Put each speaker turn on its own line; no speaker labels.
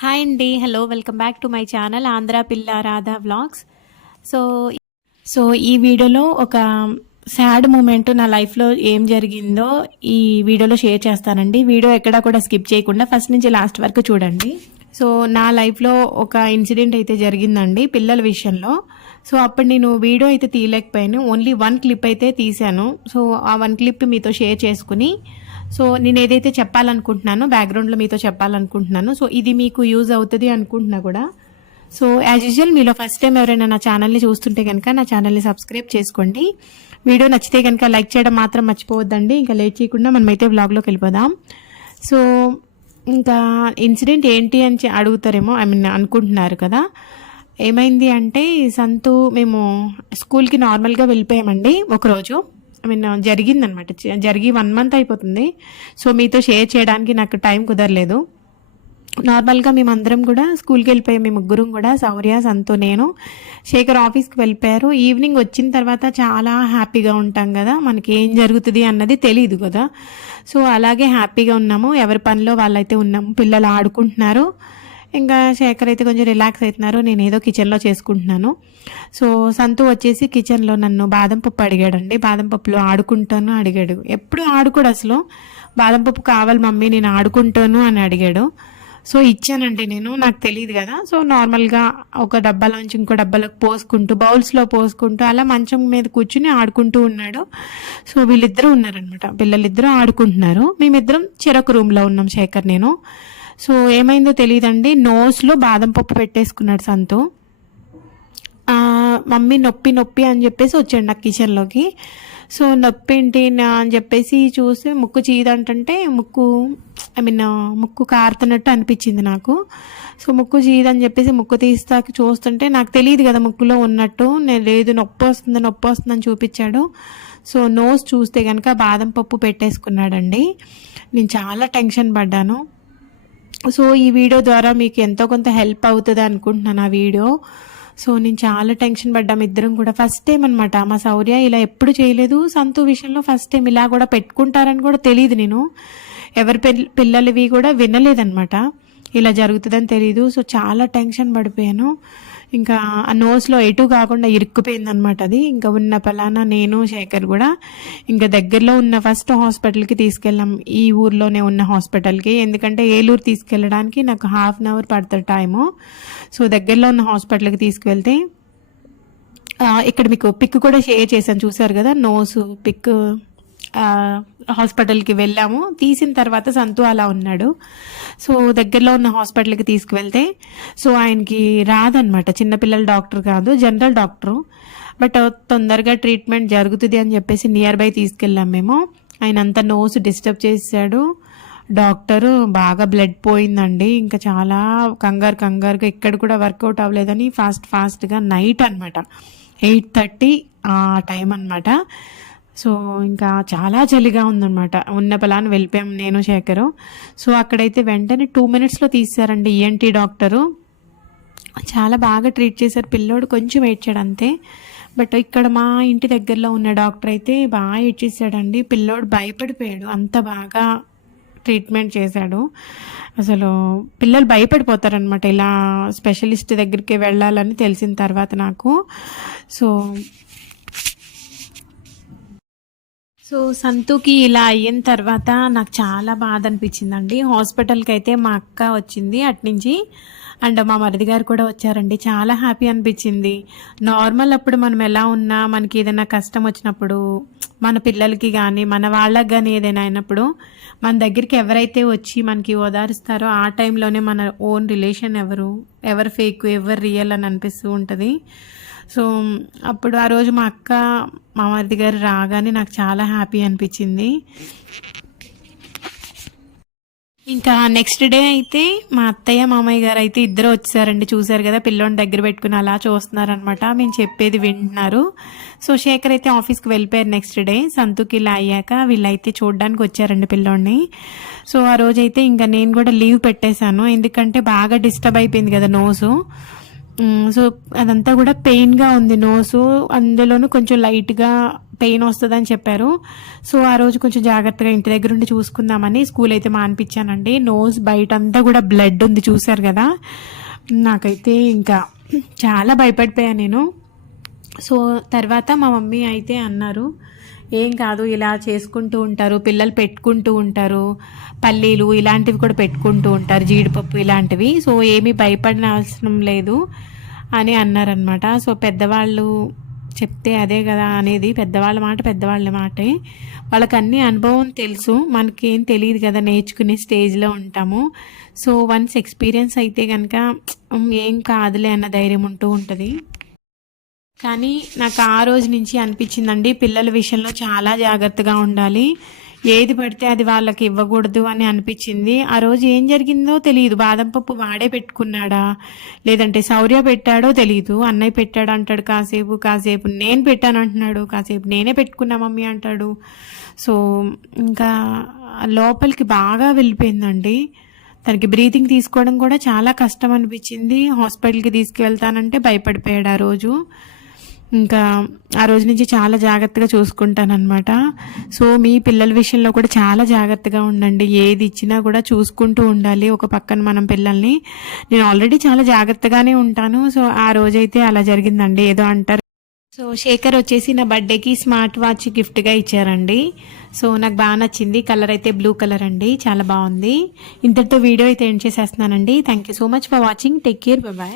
Hi అండి hello welcome back to my channel Andhra పిల్ల Radha vlogs so so ఈ వీడియోలో ఒక సాడ్ మూమెంట్ నా లైఫ్లో ఏం జరిగిందో ఈ వీడియోలో షేర్ చేస్తానండి. వీడియో ఎక్కడా కూడా స్కిప్ చేయకుండా ఫస్ట్ నుంచి లాస్ట్ వరకు చూడండి. సో నా లైఫ్లో ఒక ఇన్సిడెంట్ అయితే జరిగిందండి పిల్లల విషయంలో. సో అప్పుడు నేను వీడియో అయితే తీయలేకపోయాను. ఓన్లీ వన్ క్లిప్ అయితే తీశాను. సో ఆ వన్ క్లిప్ మీతో షేర్ చేసుకుని సో నేను ఏదైతే చెప్పాలనుకుంటున్నానో బ్యాక్గ్రౌండ్లో మీతో చెప్పాలనుకుంటున్నాను సో ఇది మీకు యూజ్ అవుతుంది అనుకుంటున్నా కూడా. సో యాజ్ యూజువల్ మీలో ఫస్ట్ టైం ఎవరైనా నా ఛానల్ని చూస్తుంటే కనుక నా ఛానల్ని సబ్స్క్రైబ్ చేసుకోండి. వీడియో నచ్చితే కనుక లైక్ చేయడం మాత్రం మర్చిపోవద్దండి. ఇంకా లేట్ చేయకుండా మనమైతే వ్లాగ్లోకి వెళ్ళిపోదాం. సో ఇంకా ఇన్సిడెంట్ ఏంటి అని అడుగుతారేమో ఐ మీన్ అనుకుంటున్నారు కదా. ఏమైంది అంటే సంతు మేము స్కూల్కి నార్మల్గా వెళ్ళిపోయామండి ఒకరోజు. ఐ మీన్ uh, జరిగిందనమాట జరిగి వన్ మంత్ అయిపోతుంది. సో మీతో షేర్ చేయడానికి నాకు టైం కుదరలేదు. నార్మల్గా మేమందరం కూడా స్కూల్కి వెళ్ళిపోయాం మేము ముగ్గురం కూడా సౌర్య సంతో నేను శేఖర్ ఆఫీస్కి వెళ్ళిపోయారు. ఈవినింగ్ వచ్చిన తర్వాత చాలా హ్యాపీగా ఉంటాం కదా. మనకి ఏం జరుగుతుంది అన్నది తెలియదు కదా. సో అలాగే హ్యాపీగా ఉన్నాము. ఎవరి పనిలో వాళ్ళైతే ఉన్నాము పిల్లలు ఆడుకుంటున్నారు. ఇంకా శేఖర్ అయితే కొంచెం రిలాక్స్ అవుతున్నారు. నేను ఏదో కిచెన్లో చేసుకుంటున్నాను. సో సంతు వచ్చేసి కిచెన్లో నన్ను బాదం పప్పు అడిగాడండి. బాదం పప్పులో ఆడుకుంటాను అడిగాడు. ఎప్పుడు ఆడుకోడు అసలు. బాదం పప్పు కావాలి మమ్మీ నేను ఆడుకుంటాను అని అడిగాడు. సో ఇచ్చానండి నేను. నాకు తెలియదు కదా. సో నార్మల్గా ఒక డబ్బాలోంచి ఇంకో డబ్బాలోకి పోసుకుంటూ బౌల్స్లో పోసుకుంటూ అలా మంచం మీద కూర్చుని ఆడుకుంటూ ఉన్నాడు. సో వీళ్ళిద్దరూ ఉన్నారనమాట పిల్లలిద్దరూ ఆడుకుంటున్నారు. మేమిద్దరం చెరొక రూమ్లో ఉన్నాం శేఖర్ నేను. సో ఏమైందో తెలియదండి నోస్లో బాదం పప్పు పెట్టేసుకున్నాడు సంతు. మమ్మీ నొప్పి నొప్పి అని చెప్పేసి వచ్చాడు నాకు కిచెన్లోకి. సో నొప్పి ఏంటి నా అని చెప్పేసి చూసి ముక్కు చీదంటే ముక్కు ఐ మీన్ ముక్కు కారుతున్నట్టు అనిపించింది నాకు. సో ముక్కు చీదని చెప్పేసి ముక్కు తీస్తా చూస్తుంటే నాకు తెలియదు కదా ముక్కులో ఉన్నట్టు. నేను లేదు నొప్పి వస్తుంది నొప్పి వస్తుందని చూపించాడు. సో నోస్ చూస్తే కనుక బాదం పప్పు పెట్టేసుకున్నాడండి. నేను చాలా టెన్షన్ పడ్డాను. సో ఈ వీడియో ద్వారా మీకు ఎంతో కొంత హెల్ప్ అవుతుంది అనుకుంటున్నాను ఆ వీడియో. సో నేను చాలా టెన్షన్ పడ్డాము ఇద్దరం కూడా. ఫస్ట్ టైం అనమాట మా శౌర్య ఇలా ఎప్పుడు చేయలేదు. సంతు విషయంలో ఫస్ట్ టైం ఇలా కూడా పెట్టుకుంటారని కూడా తెలియదు నేను. ఎవరి పిల్లలవి కూడా వినలేదన్నమాట. ఇలా జరుగుతుందని తెలియదు సో చాలా టెన్షన్ పడిపోయాను. ఇంకా ఆ నోస్లో ఎటు కాకుండా ఇరుక్కుపోయింది అనమాట అది. ఇంకా ఉన్న పలానా నేను శేఖర్ కూడా ఇంకా దగ్గరలో ఉన్న ఫస్ట్ హాస్పిటల్కి తీసుకెళ్ళాం. ఈ ఊర్లోనే ఉన్న హాస్పిటల్కి. ఎందుకంటే ఏలూరు తీసుకెళ్ళడానికి నాకు హాఫ్ అన్ అవర్ పడుతుంది టైము. సో దగ్గరలో ఉన్న హాస్పిటల్కి తీసుకువెళ్తే ఇక్కడ మీకు పిక్ కూడా షేర్ చేశాను. చూసారు కదా నోసు పిక్. హాస్పిటల్కి వెళ్ళాము. తీసిన తర్వాత సంతు అలా ఉన్నాడు. సో దగ్గరలో ఉన్న హాస్పిటల్కి తీసుకువెళ్తే సో ఆయనకి రాదనమాట చిన్నపిల్లల డాక్టర్ కాదు జనరల్ డాక్టరు. బట్ తొందరగా ట్రీట్మెంట్ జరుగుతుంది అని చెప్పేసి నియర్ బై తీసుకెళ్ళాం మేము. ఆయన అంతా నోస్ డిస్టర్బ్ చేశాడు. డాక్టరు బాగా బ్లడ్ పోయిందండి. ఇంకా చాలా కంగారు కంగారుగా ఇక్కడ కూడా వర్కౌట్ అవ్వలేదని ఫాస్ట్ ఫాస్ట్గా నైట్ అనమాట ఎయిట్ థర్టీ ఆ టైం అనమాట సో ఇంకా చాలా చలిగా ఉందన్నమాట. ఉన్న పలాన్ని వెళ్ళిపోయాం నేను శేఖరు. సో అక్కడైతే వెంటనే టూ మినిట్స్లో తీసారండి ఈఎన్టీ డాక్టరు. చాలా బాగా ట్రీట్ చేశారు. పిల్లోడు కొంచెం ఏడ్చాడు అంతే. బట్ ఇక్కడ మా ఇంటి దగ్గరలో ఉన్న డాక్టర్ అయితే బాగా ఏడ్చేసాడండి. పిల్లోడు భయపడిపోయాడు. అంత బాగా ట్రీట్మెంట్ చేశాడు. అసలు పిల్లలు భయపడిపోతారనమాట ఇలా స్పెషలిస్ట్ దగ్గరికి వెళ్ళాలని తెలిసిన తర్వాత నాకు. సో సో సంతుకి ఇలా అయిన తర్వాత నాకు చాలా బాధ అనిపించిందండి. హాస్పిటల్కి అయితే మా అక్క వచ్చింది అట్నుంచి. అండ్ మా మరిది గారు కూడా వచ్చారండి. చాలా హ్యాపీ అనిపించింది. నార్మల్ అప్పుడు మనం ఎలా ఉన్నా మనకి ఏదైనా కష్టం వచ్చినప్పుడు మన పిల్లలకి కానీ మన వాళ్ళకి కానీ ఏదైనా అయినప్పుడు మన దగ్గరికి ఎవరైతే వచ్చి మనకి ఓదారుస్తారో ఆ టైంలోనే మన ఓన్ రిలేషన్ ఎవరు? ఎవరు ఫేక్ ఎవరు రియల్ అని అనిపిస్తూ ఉంటుంది. సో అప్పుడు ఆ రోజు మా అక్క మా మరిది గారు రాగానే నాకు చాలా హ్యాపీ అనిపించింది. ఇంకా నెక్స్ట్ డే అయితే మా అత్తయ్య మామయ్య గారు అయితే ఇద్దరు వచ్చారండి. చూసారు కదా పిల్లోని దగ్గర పెట్టుకుని అలా చూస్తున్నారనమాట మేము చెప్పేది వింటున్నారు. సో శేఖర్ అయితే ఆఫీస్కి వెళ్ళిపోయారు నెక్స్ట్ డే సంతుకి ఇలా అయ్యాక వీళ్ళైతే చూడడానికి వచ్చారండి పిల్లోడిని. సో ఆ రోజైతే ఇంకా నేను కూడా లీవ్ పెట్టేశాను. ఎందుకంటే బాగా డిస్టర్బ్ అయిపోయింది కదా నోసు. సో అదంతా కూడా పెయిన్గా ఉంది నోసు. అందులోనూ కొంచెం లైట్గా పెయిన్ వస్తుందని చెప్పారు. సో ఆ రోజు కొంచెం జాగ్రత్తగా ఇంటి దగ్గర ఉండి చూసుకుందామని స్కూల్ అయితే మానిపించానండి. నోస్ బయట అంతా కూడా బ్లడ్ ఉంది చూశారు కదా. నాకైతే ఇంకా చాలా భయపడిపోయాను నేను. సో తర్వాత మా మమ్మీ అయితే అన్నారు ఏం కాదు ఇలా చేసుకుంటూ ఉంటారు పిల్లలు పెట్టుకుంటూ ఉంటారు పల్లీలు ఇలాంటివి కూడా పెట్టుకుంటూ ఉంటారు జీడిపప్పు ఇలాంటివి. సో ఏమీ భయపడిన అవసరం లేదు అని అన్నారనమాట సో పెద్దవాళ్ళు చెప్తే అదే కదా అనేది పెద్దవాళ్ళ మాట పెద్దవాళ్ళ మాటే. వాళ్ళకి అన్ని అనుభవం తెలుసు. మనకేం తెలియదు కదా నేర్చుకునే స్టేజ్లో ఉంటాము. సో వన్స్ ఎక్స్పీరియన్స్ అయితే కనుక ఏం కాదులే అన్న ధైర్యం ఉంటూ ఉంటుంది. కానీ నాకు ఆ రోజు నుంచి అనిపించిందండి పిల్లల విషయంలో చాలా జాగ్రత్తగా ఉండాలి. ఏది పడితే అది వాళ్ళకి ఇవ్వకూడదు అని అనిపించింది. ఆ రోజు ఏం జరిగిందో తెలియదు. బాదం పప్పు వాడే పెట్టుకున్నాడా? లేదంటే శౌర్య పెట్టాడో తెలియదు అన్నయ్య పెట్టాడు అంటాడు కాసేపు కాసేపు నేను పెట్టాను అంటున్నాడు. కాసేపు నేనే పెట్టుకున్నా మమ్మీ అంటాడు. సో ఇంకా లోపలికి బాగా వెళ్ళిపోయిందండి. తనకి బ్రీతింగ్ తీసుకోవడం కూడా చాలా కష్టం అనిపించింది. హాస్పిటల్కి తీసుకువెళ్తానంటే భయపడిపోయాడు ఆ రోజు. ఇంకా ఆ రోజు నుంచి చాలా జాగ్రత్తగా చూసుకుంటానమాట సో మీ పిల్లల విషయంలో కూడా చాలా జాగ్రత్తగా ఉండండి. ఏది ఇచ్చినా కూడా చూసుకుంటూ ఉండాలి ఒక పక్కన మనం పిల్లల్ని. నేను ఆల్రెడీ చాలా జాగ్రత్తగానే ఉంటాను. సో ఆ రోజైతే అలా జరిగిందండి. ఏదో అంటారు. సో శేఖర్ వచ్చేసి నా బర్త్డేకి స్మార్ట్ వాచ్ గిఫ్ట్గా ఇచ్చారండి. సో నాకు బాగా నచ్చింది. కలర్ అయితే బ్లూ కలర్ అండి. చాలా బాగుంది. ఇంతటితో వీడియో అయితే end చేసేస్తున్నానండి. Thank you so much for watching. Take care. Bye